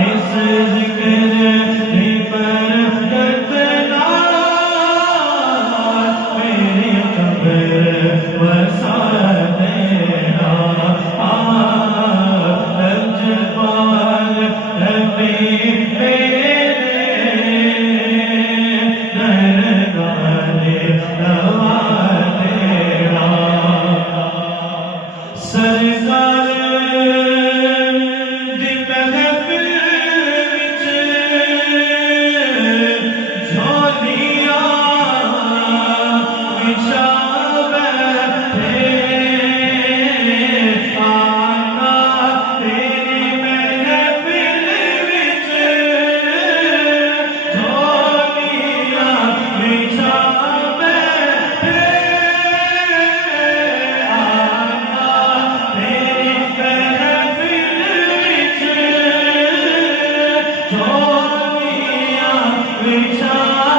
اس ذکر کی برکت میری قبر وسا دینا لجپال حبیب سرکار دی محفل وچ جھولیاں بچھا بیٹھے آقا تیری محفل وچ جھولیاں بچھا Krishna